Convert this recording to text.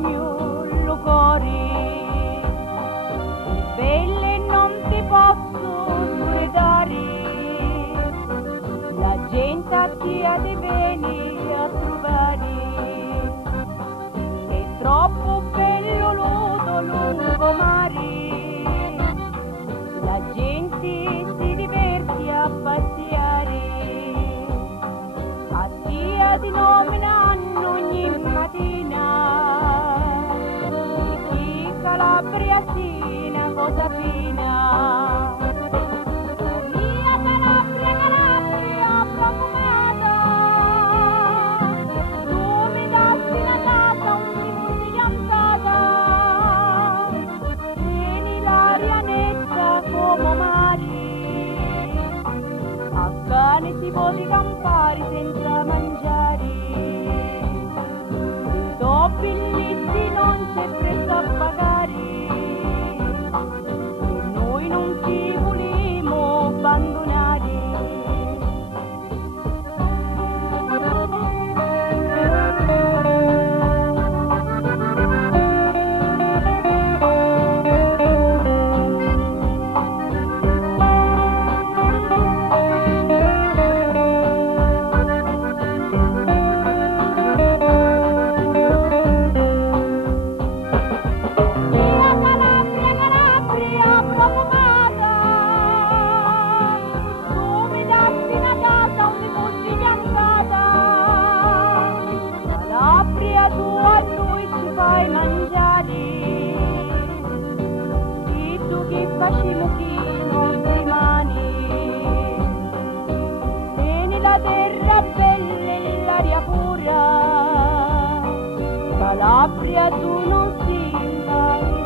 cagnolo cori, belle non ti posso scredare, la gente a ti ha di venire a trovare, è troppo bello l'udo lungo mare, la gente si diverte a paziare, a dia di nominano ogni mattina, e chi Calabria sia una cosa fina. Mia Calabria, Calabria profumata, tu mi dassi una casa, un tipo di fidanzata, tieni l'aria netta come mare, a cane si può di campare senza mangiare, do biglietti non c'è prezzo a pagare, e noi non ci vogliamo abbandonare. Mia Calabria, Calabria profumata, tu mi dassi una casa, un tipo di fidanzata, Calabria tu a noi ci fai mangiare, e tu che facciamo chi nostri mani, tieni la terra bella e l'aria pura, Calabria tu non si impari.